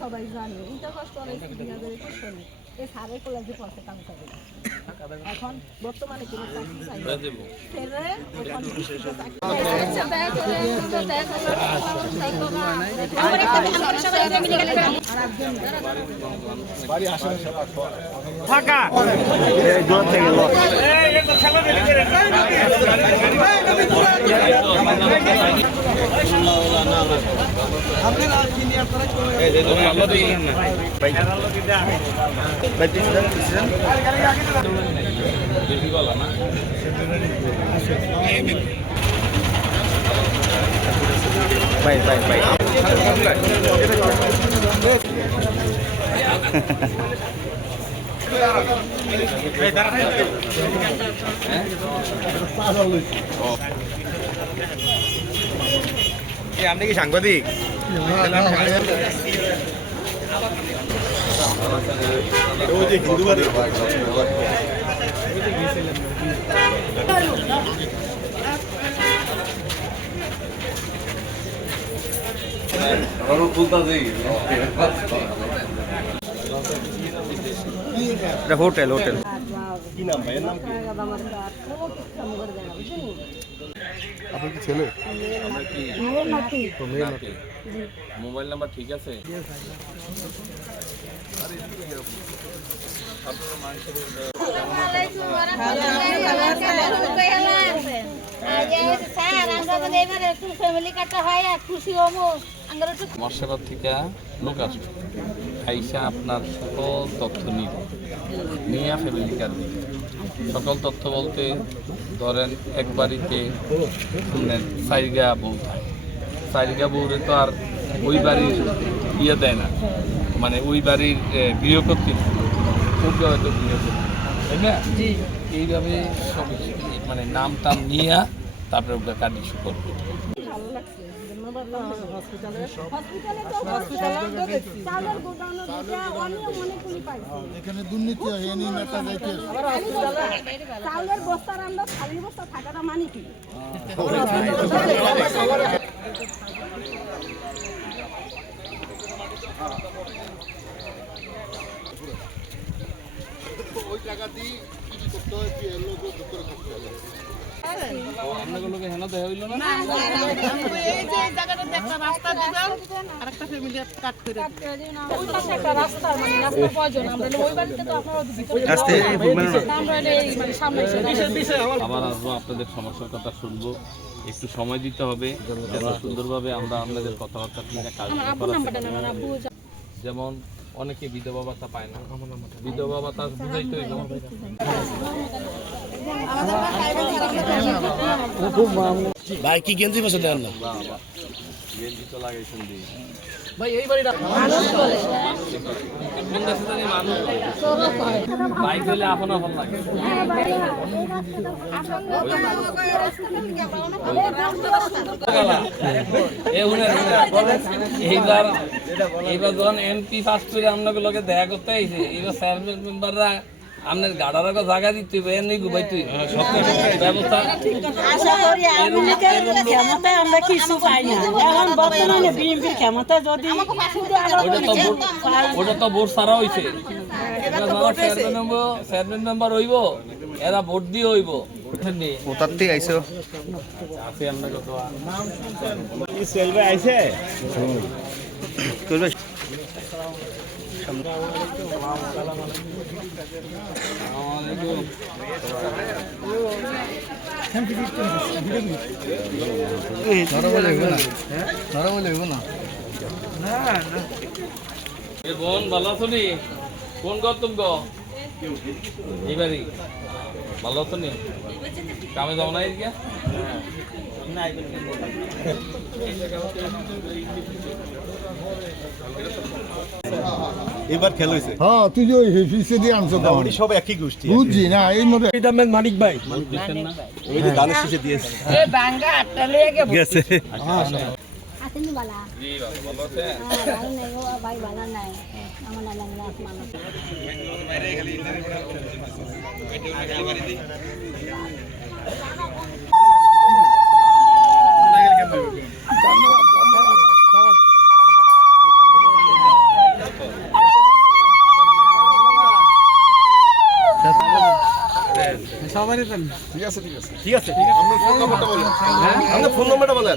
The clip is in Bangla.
সবাই জানে ইন্টার ফার্স্ট অনেক 2021 এই সারের কলেজে পড়তে কাম করে এখন বর্তমানে কোনো চাকরি চাই না ফেরে এখন আচ্ছা দেখা করে আমার একটা সবাই মিলে গেলে বাড়ি আসে ফাঁকা এই দূর থেকে লো এই এটা খেলা দেখে না আপনি আর সিনিয়র করে এই যে আমরা তো না ভাই ভাই ডিসিশন দেখি বলা না ভাই ভাই ভাই এই দাঁড়া আপনি কি সাংবাদিক হোটেল হোটেল কি নাম ভাইয়ের নাম কি আপনার কি ছেলে মোবাইল নাম্বার ঠিক আছে মর্শাবাদ থেকে লোক আসবে আইসা আপনার সকল তথ্য নিয়ে ফ্যামিলি কার্ড সকল তথ্য বলতে ধরেন এক বাড়িতে শুনলেন সাইগা বউ থাকে সাইগা বউরে তো আর ওই বাড়ির ইয়ে দেয় না মানে ওই বাড়ির গৃহকর্তী ওকে হয়তো গৃহকর্তী তাই না এইভাবে সব মানে নাম টাম নিয়ে তারপরে ওকে কার্ড ইস্যু করবে এখানে দুর্নীতি হয় নেতা যাইতে চাউলের বস্তার আমরা খালি বস্তা থাকাটা মানি কি ওই টাকা দিয়ে কি করতে হয় কি এর লোক ভিতরে থাকতে হবে আপনাদের হেন দেখা হইল না এই যে জায়গাটা একটা রাস্তা দিবেন আরেকটা ফ্যামিলি কাট করে দিবেন ওই পাশে একটা রাস্তা মানে রাস্তা প্রয়োজন আমরা ওই বাড়িতে তো আপনারা ভিতরে রাস্তা আমরা এই মানে সামনে এসে আবার আসবো আপনাদের সমস্যার কথা শুনবো একটু সময় দিতে হবে যেন সুন্দরভাবে আমরা আপনাদের কথাবার্তা শুনে কাজ করা যেমন অনেকে বিধবা ভাতা পায় না বিধবা ভাতা বুঝাইতে হইল ভাই কি গেঞ্জি বসে দেন না গেঞ্জি তো লাগাইছেন দি ভাই এই বাড়িটা মানুষ বলে বাইক হলে আপন আপন লাগে এইবার যখন এমপি ফার্স্ট করে আপনাকে লোকে দেখা করতে আইছে এইবার চেয়ারম্যান মেম্বাররা আপনার গাড়ার জায়গা দিতে হবে এমনি ঘুমাই তুই ব্যবস্থা আশা করি আমরা কিছু পাই না এখন বর্তমানে বিএনপির ক্ষমতা যদি ওটা তো ভোট সারা হয়েছে চেয়ারম্যান মেম্বার হইব এরা ভোট দিয়ে হইব কোথার থেকে আইছো আছে আমরা কত সেলভাই আইছে করবে বোন ভালো আছো নি কোন কর্তব্য এইবারই ভালো আছো নি কামে যাও না এদিকে এবার খেল হইছে হ্যাঁ তুই যে ওই হিসে দিয়ে আনছো তো উনি সব একই গোষ্ঠী বুঝছি না এই মধ্যে মানিক ভাই ওই যে গানের শেষে দিয়েছে এই বাঙ্গা আটটা লিয়ে গেছে আসেনি বালা জি ভালো আছে ভালো নাই গো ভাই ভালো নাই আমার নাম আসমান ঠিক আছে আমরা ফোন নাম্বারটা বলেন